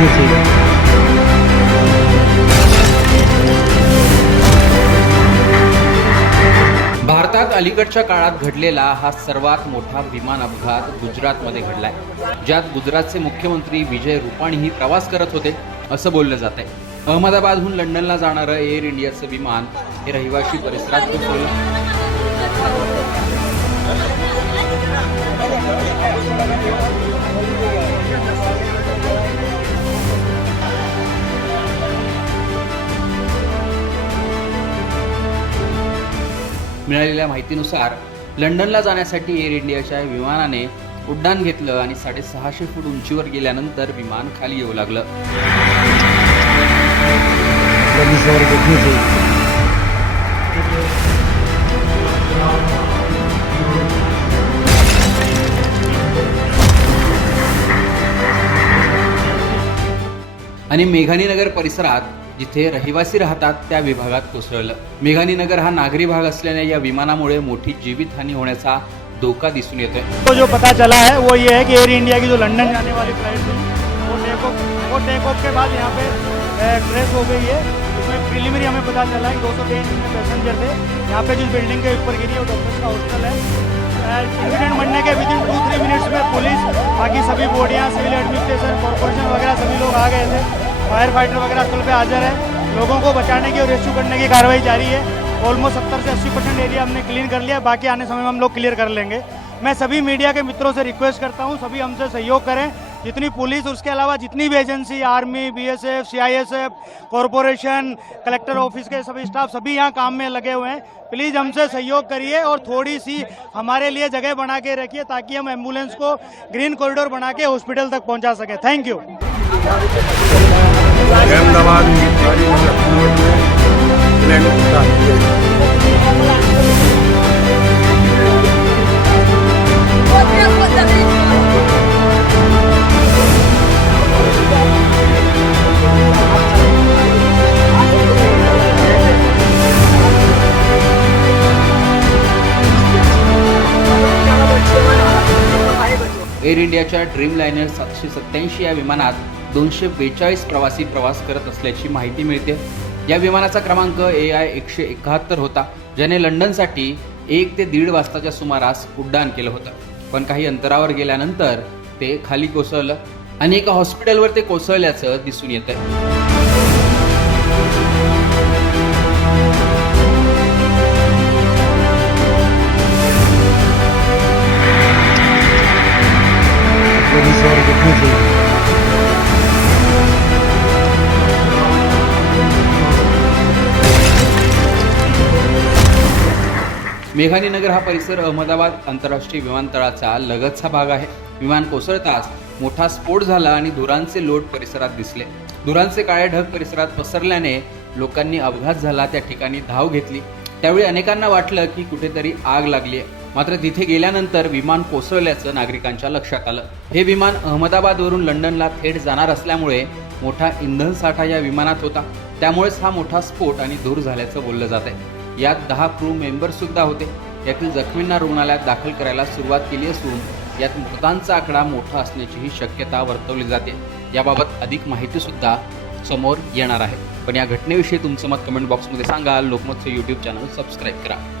देखने भारतात अलीकडच्या काळात घडलेला हा सर्वात मोठा विमान अपघात गुजरातमध्ये घडलाय ज्यात गुजरातचे मुख्यमंत्री विजय रुपाणीही प्रवास करत होते असं बोललं जात आहे अहमदाबादहून लंडनला जाणारं एअर इंडियाचं विमान हे रहिवाशी परिसरात कोसळलं. मिळालेल्या माहितीनुसार लंडनला जाण्यासाठी एअर इंडियाच्या विमानाने उड्डाण घेतलं आणि साडेसहाशे फूट उंचीवर गेल्यानंतर विमान खाली येऊ लागलं. आणि मेघानीनगर परिसरात जिथे रहिवासी राहतात त्या विभागात कोसळलं. मेघानीनगर हा नागरी भाग असल्याने या विमानामुळे मोठी जीवितहानी होण्याचा धोका दिसून येतोय. तो जो पता चला है वो ये है कि एयर इंडिया की जो लंदन जाने वाली फ्लाइट थी वो टेक ऑफ वो टेक ऑफ के बाद यहाँ पे क्रैश हो गई है। उसमें प्रिलिमिनरी हमें पता चला है कि दो सौ तेईस में पैसेंजर थे यहाँ पे जिस बिल्डिंग के ऊपर गिरी है वो डॉक्टर्स का हॉस्टल है। इंसिडेंट बनने के within two three minutes में पुलिस बाकी सभी बॉडियाँ सिविल एडमिनिस्ट्रेशन कॉरपोरेशन वगैरह सभी लोग आ गए थे। फायर फाइटर वगैरह स्थल पर हाजिर है। लोगों को बचाने की और रेस्क्यू करने की कार्रवाई जारी है। ऑलमोस्ट सत्तर से अस्सी परसेंट एरिया हमने क्लीन कर लिया। बाकी आने समय में हम लोग क्लियर कर लेंगे। मैं सभी मीडिया के मित्रों से रिक्वेस्ट करता हूँ, सभी हमसे सहयोग करें। जितनी पुलिस उसके अलावा जितनी भी agency army BSF CISF corporation collector office के सभी स्टाफ सभी यहाँ काम में लगे हुए हैं। प्लीज़ हमसे सहयोग करिए और थोड़ी सी हमारे लिए जगह बना के रखिए ताकि हम एंबुलेंस को ग्रीन कॉरिडोर बना के हॉस्पिटल तक पहुँचा सकें। थैंक यू अहमदाबाद एअर इंडियाच्या ड्रीम लायनर सातशे सत्याऐंशी या विमानात दोनशे बेचाळीस प्रवासी प्रवास करत असल्याची माहिती मिळते. या विमानाचा क्रमांक ए आय एकशे एकाहत्तर होता ज्याने लंडनसाठी एक ते दीड वाजताच्या सुमारास उड्डाण केलं होतं. पण काही अंतरावर गेल्यानंतर ते खाली कोसळलं आणि एका हॉस्पिटलवर ते कोसळल्याचं दिसून येतंय. मेघानीनगर हा परिसर अहमदाबाद आंतरराष्ट्रीय विमानतळाचा लगतचा भाग आहे. विमान कोसळताच मोठा स्फोट झाला आणि धुरांचे लोट परिसरात दिसले. धुरांचे काळे ढग परिसरात पसरल्याने लोकांनी अपघात झाला त्या ठिकाणी धाव घेतली. त्यावेळी अनेकांना वाटलं की कुठेतरी आग लागली आहे. मात्र तिथे गेल्यानंतर विमान कोसळल्याचं नागरिकांच्या लक्षात आलं. हे विमान अहमदाबादवरून लंडनला थेट जाणार असल्यामुळे मोठा इंधन साठा या विमानात होता. त्यामुळेच हा मोठा स्फोट आणि धूर झाल्याचं बोललं जात आहे यात दहा क्रू मेंबर सुद्धा होते. यातील जखमींना रुग्णालयात दाखल करायला सुरुवात केली असून यात मृतांचा आकडा मोठा असण्याचीही शक्यता वर्तवली जाते. याबाबत अधिक माहिती सुद्धा समोर येणार आहे. पण या घटनेविषयी तुमचं मत कमेंट बॉक्समध्ये सांगा लोकमतचं यूट्यूब चॅनल सबस्क्राईब करा.